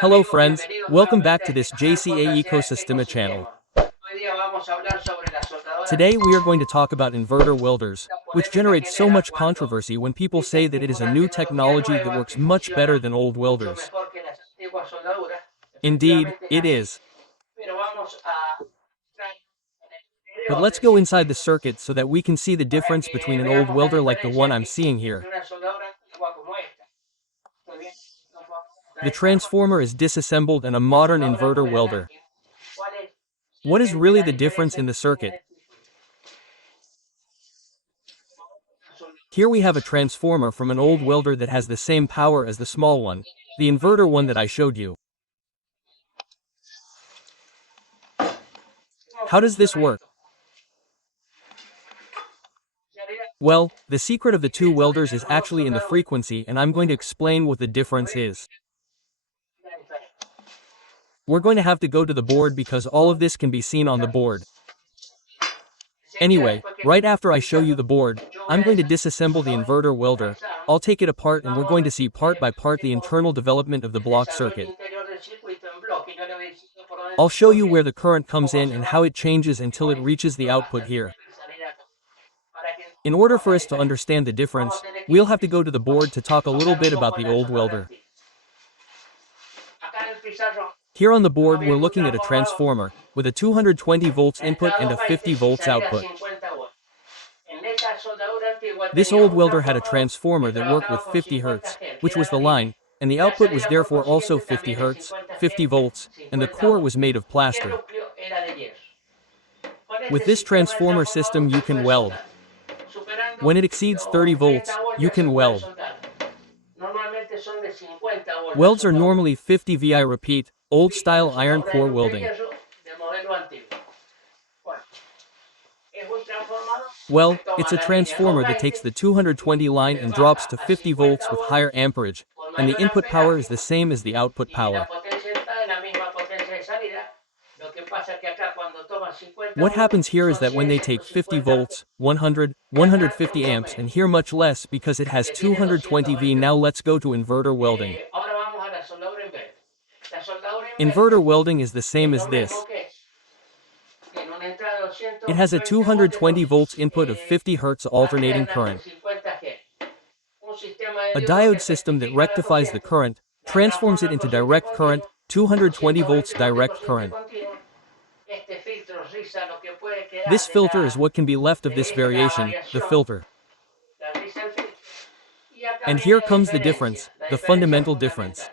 Hello friends, welcome back to this JCA Ecosystem channel. Today we are going to talk about inverter welders, which generates so much controversy when people say that it is a new technology that works much better than old welders. Indeed, it is. But let's go inside the circuit so that we can see the difference between an old welder like the one I'm seeing here. The transformer is disassembled and a modern inverter welder. What is really the difference in the circuit? Here we have a transformer from an old welder that has the same power as the small one, the inverter one that I showed you. How does this work? Well, the secret of the two welders is actually in the frequency, and I'm going to explain what the difference is. We're going to have to go to the board because all of this can be seen on the board. Anyway, right after I show you the board, I'm going to disassemble the inverter welder. I'll take it apart and we're going to see part by part the internal development of the block circuit. I'll show you where the current comes in and how it changes until it reaches the output here. In order for us to understand the difference, we'll have to go to the board to talk a little bit about the old welder. Here on the board we're looking at a transformer, with a 220 volts input and a 50 volts output. This old welder had a transformer that worked with 50 Hz, which was the line, and the output was therefore also 50 Hz, 50 volts, and the core was made of plaster. With this transformer system you can weld. When it exceeds 30 volts, you can weld. Welds are normally 50 VI repeat, old-style iron core welding. Well, it's a transformer that takes the 220 line and drops to 50 volts with higher amperage, and the input power is the same as the output power. What happens here is that when they take 50 volts, 100, 150 amps, and here much less because it has 220 V. Now let's go to inverter welding. Inverter welding is the same as this. It has a 220 volts input of 50 Hz alternating current. A diode system that rectifies the current, transforms it into direct current, 220 volts direct current. This filter is what can be left of this variation, the filter. And here comes the difference, the fundamental difference.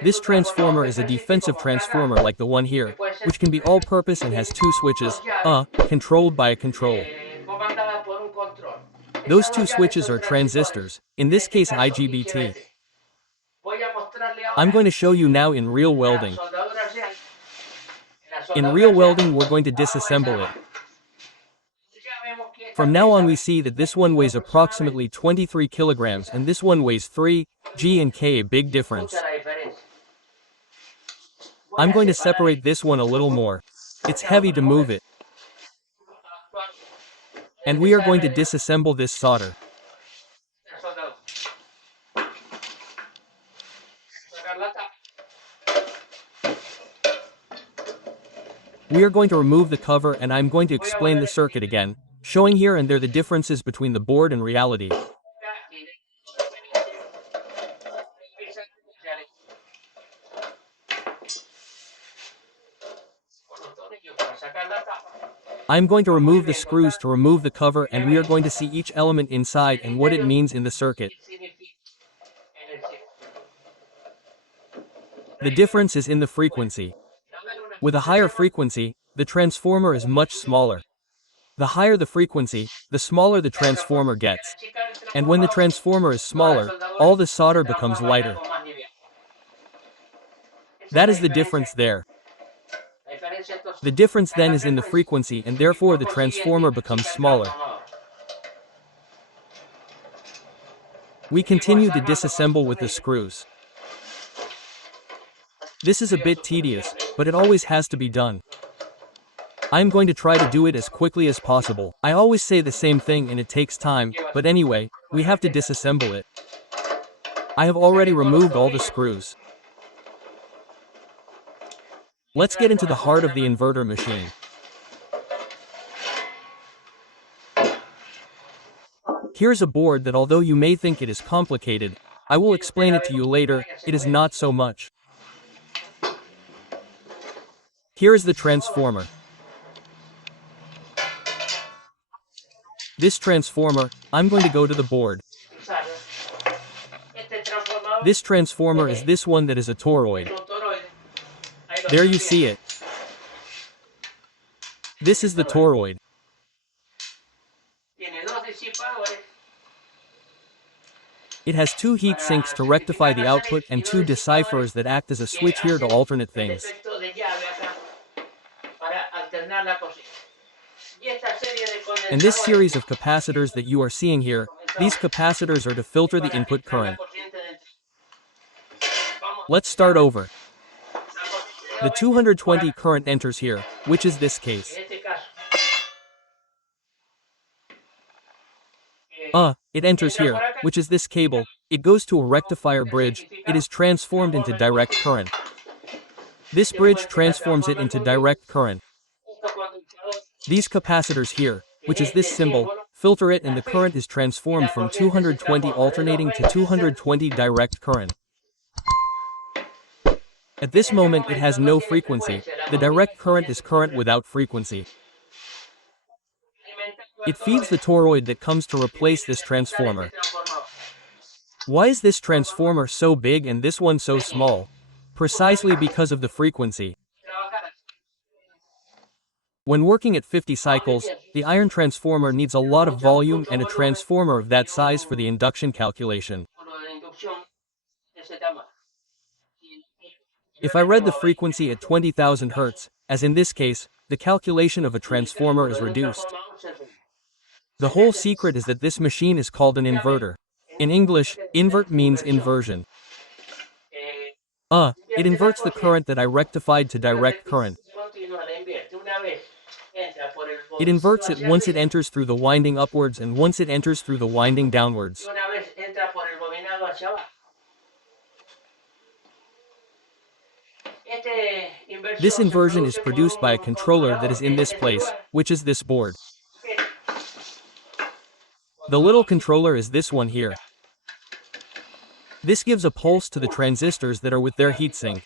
This transformer is a defensive transformer like the one here, which can be all-purpose and has two switches, controlled by a control. Those two switches are transistors, in this case IGBT. I'm going to show you now in real welding. In real welding we're going to disassemble it. From now on we see that this one weighs approximately 23 kilograms and this one weighs 3 G and K, a big difference. I'm going to separate this one a little more. It's heavy to move it. And we are going to disassemble this solder. We are going to remove the cover and I'm going to explain the circuit again, showing here and there the differences between the board and reality. I'm going to remove the screws to remove the cover and we are going to see each element inside and what it means in the circuit. The difference is in the frequency. With a higher frequency, the transformer is much smaller. The higher the frequency, the smaller the transformer gets. And when the transformer is smaller, all the solder becomes lighter. That is the difference there. The difference then is in the frequency and therefore the transformer becomes smaller. We continue to disassemble with the screws. This is a bit tedious, but it always has to be done. I'm going to try to do it as quickly as possible. I always say the same thing and it takes time, but anyway, we have to disassemble it. I have already removed all the screws. Let's get into the heart of the inverter machine. Here's a board that, although you may think it is complicated, I will explain it to you later, it is not so much. Here is the transformer. This transformer, I'm going to go to the board. This transformer is this one that is a toroid. There you see it. This is the toroid. It has two heat sinks to rectify the output and two decipherers that act as a switch here to alternate things. And this series of capacitors that you are seeing here, these capacitors are to filter the input current. Let's start over. The 220 current enters here, which is this case. It enters here, which is this cable, it goes to a rectifier bridge, it is transformed into direct current. This bridge transforms it into direct current. These capacitors here, which is this symbol, filter it and the current is transformed from 220 alternating to 220 direct current. At this moment it has no frequency, the direct current is current without frequency. It feeds the toroid that comes to replace this transformer. Why is this transformer so big and this one so small? Precisely because of the frequency. When working at 50 cycles, the iron transformer needs a lot of volume and a transformer of that size for the induction calculation. If I read the frequency at 20,000 Hz, as in this case, the calculation of a transformer is reduced. The whole secret is that this machine is called an inverter. In English, invert means inversion. It inverts the current that I rectified to direct current. It inverts it once it enters through the winding upwards and once it enters through the winding downwards. This inversion is produced by a controller that is in this place, which is this board. The little controller is this one here. This gives a pulse to the transistors that are with their heatsink.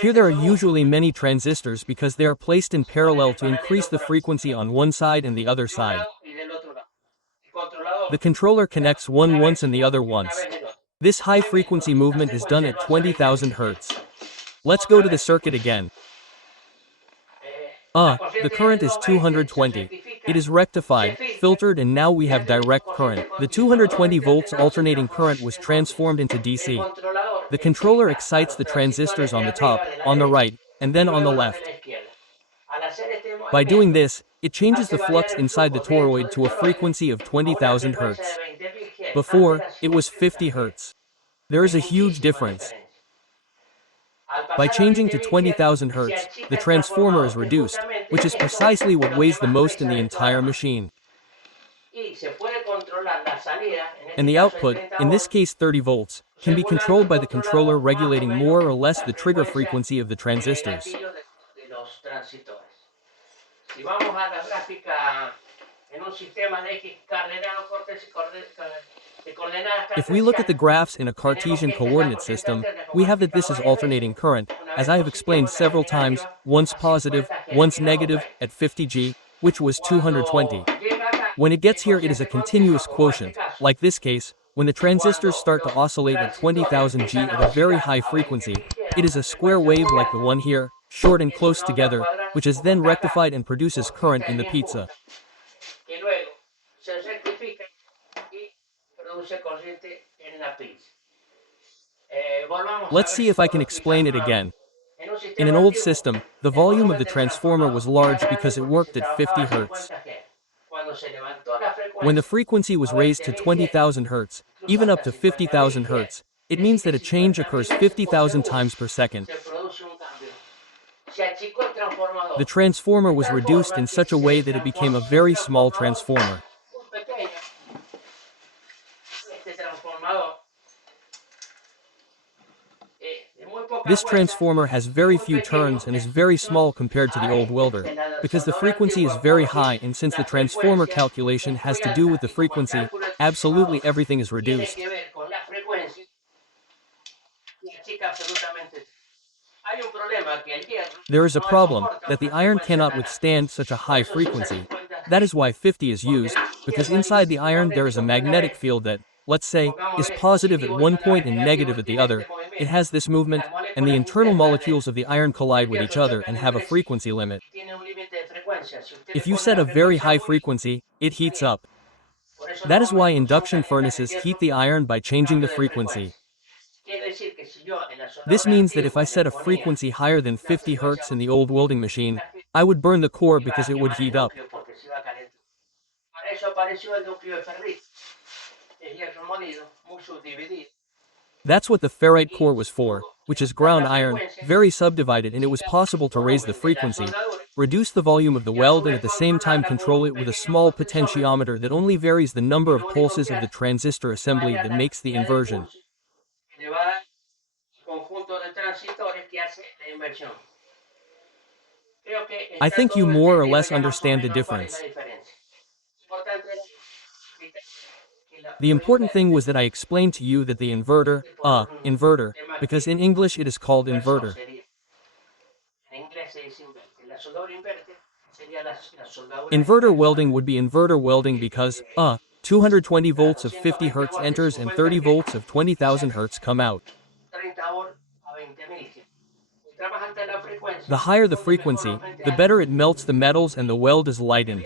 Here there are usually many transistors because they are placed in parallel to increase the frequency on one side and the other side. The controller connects one once and the other once. This high frequency movement is done at 20,000 Hz. Let's go to the circuit again. The current is 220. It is rectified, filtered, and now we have direct current. The 220 volts alternating current was transformed into DC. The controller excites the transistors on the top, on the right, and then on the left. By doing this, it changes the flux inside the toroid to a frequency of 20,000 Hz. Before, it was 50 Hz. There is a huge difference. By changing to 20,000 Hz, the transformer is reduced, which is precisely what weighs the most in the entire machine. And the output, in this case 30 volts, can be controlled by the controller regulating more or less the trigger frequency of the transistors. If we look at the graphs in a Cartesian coordinate system, we have that this is alternating current, as I have explained several times, once positive, once negative, at 50 G, which was 220. When it gets here it is a continuous quotient, like this case, when the transistors start to oscillate at 20,000 G at a very high frequency, it is a square wave like the one here, short and close together, which is then rectified and produces current in the pizza. Let's see if I can explain it again. In an old system, the volume of the transformer was large because it worked at 50 Hz. When the frequency was raised to 20,000 Hz, even up to 50,000 Hz, it means that a change occurs 50,000 times per second. The transformer was reduced in such a way that it became a very small transformer. This transformer has very few turns and is very small compared to the old welder, because the frequency is very high, and since the transformer calculation has to do with the frequency, absolutely everything is reduced. There is a problem, that the iron cannot withstand such a high frequency. That is why 50 is used, because inside the iron there is a magnetic field that, let's say, is positive at one point and negative at the other. It has this movement, and the internal molecules of the iron collide with each other and have a frequency limit. If you set a very high frequency, it heats up. That is why induction furnaces heat the iron by changing the frequency. This means that if I set a frequency higher than 50 Hz in the old welding machine, I would burn the core because it would heat up. That's what the ferrite core was for, which is ground iron, very subdivided, and it was possible to raise the frequency, reduce the volume of the weld, and at the same time control it with a small potentiometer that only varies the number of pulses of the transistor assembly that makes the inversion. I think you more or less understand the difference. The important thing was that I explained to you that the inverter, because in English it is called inverter. Inverter welding would be inverter welding because, 220 volts of 50 Hz enters and 30 volts of 20,000 Hz come out. The higher the frequency, the better it melts the metals and the weld is lightened.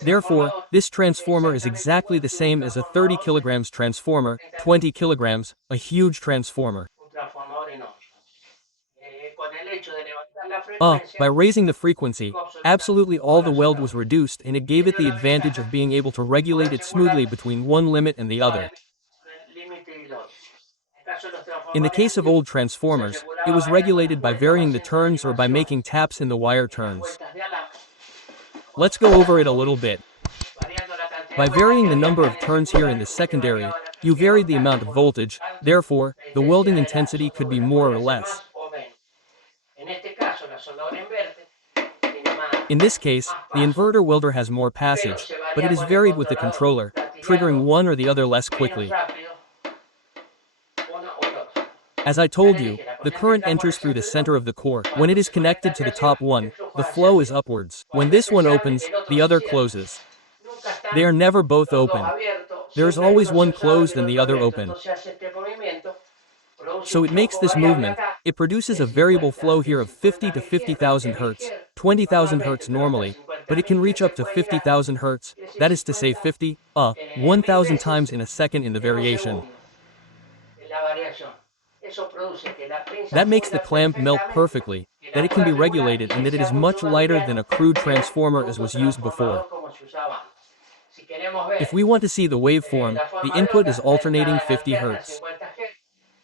Therefore, this transformer is exactly the same as a 30 kilograms transformer, 20 kilograms, a huge transformer. By raising the frequency, absolutely all the weld was reduced, and it gave it the advantage of being able to regulate it smoothly between one limit and the other. In the case of old transformers, it was regulated by varying the turns or by making taps in the wire turns. Let's go over it a little bit. By varying the number of turns here in the secondary, you varied the amount of voltage, therefore, the welding intensity could be more or less. In this case, the inverter welder has more passage, but it is varied with the controller, triggering one or the other less quickly. As I told you, the current enters through the center of the core. When it is connected to the top one, the flow is upwards. When this one opens, the other closes. They are never both open. There is always one closed and the other open. So it makes this movement. It produces a variable flow here of 50 to 50,000 Hz, 20,000 Hz normally, but it can reach up to 50,000 Hz, that is to say 1,000 times in a second in the variation. That makes the clamp melt perfectly, that it can be regulated, and that it is much lighter than a crude transformer as was used before. If we want to see the waveform, the input is alternating 50 Hz.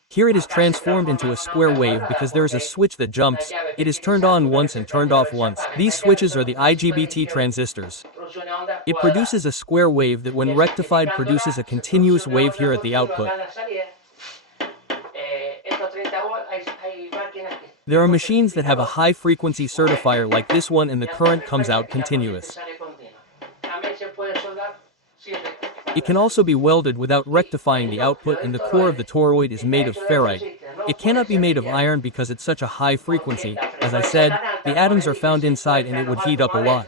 Here it is transformed into a square wave because there is a switch that jumps. It is turned on once and turned off once. These switches are the IGBT transistors. It produces a square wave that when rectified produces a continuous wave here at the output. There are machines that have a high-frequency certifier like this one, and the current comes out continuous. It can also be welded without rectifying the output, and the core of the toroid is made of ferrite. It cannot be made of iron because it's such a high frequency. As I said, the atoms are found inside and it would heat up a lot.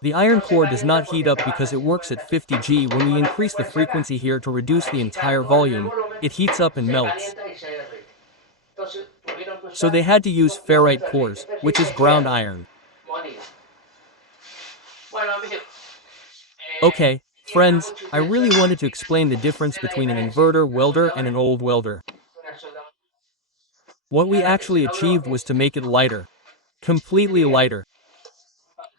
The iron core does not heat up because it works at 50 G. When we increase the frequency here to reduce the entire volume, it heats up and melts. So they had to use ferrite cores, which is ground iron. Okay, friends, I really wanted to explain the difference between an inverter welder and an old welder. What we actually achieved was to make it lighter. Completely lighter.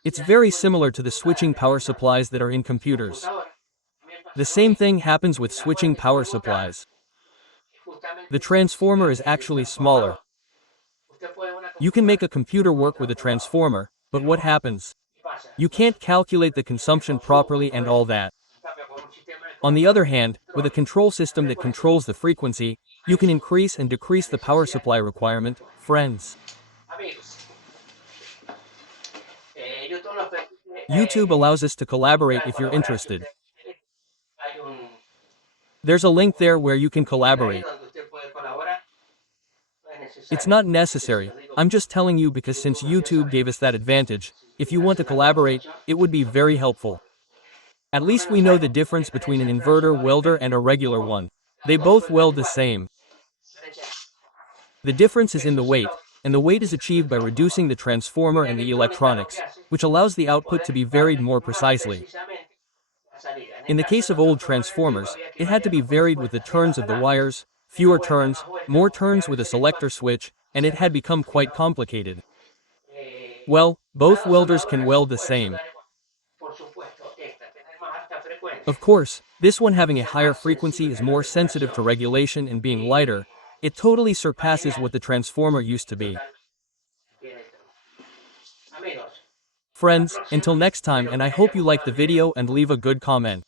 It's very similar to the switching power supplies that are in computers. The same thing happens with switching power supplies. The transformer is actually smaller. You can make a computer work with a transformer, but what happens? You can't calculate the consumption properly and all that. On the other hand, with a control system that controls the frequency, you can increase and decrease the power supply requirement, friends. YouTube allows us to collaborate if you're interested. There's a link there where you can collaborate. It's not necessary, I'm just telling you because since YouTube gave us that advantage, if you want to collaborate, it would be very helpful. At least we know the difference between an inverter welder and a regular one. They both weld the same. The difference is in the weight, and the weight is achieved by reducing the transformer and the electronics, which allows the output to be varied more precisely. In the case of old transformers, it had to be varied with the turns of the wires, fewer turns, more turns with a selector switch, and it had become quite complicated. Well, both welders can weld the same. Of course, this one having a higher frequency is more sensitive to regulation and being lighter. It totally surpasses what the transformer used to be. Friends, until next time, and I hope you like the video and leave a good comment.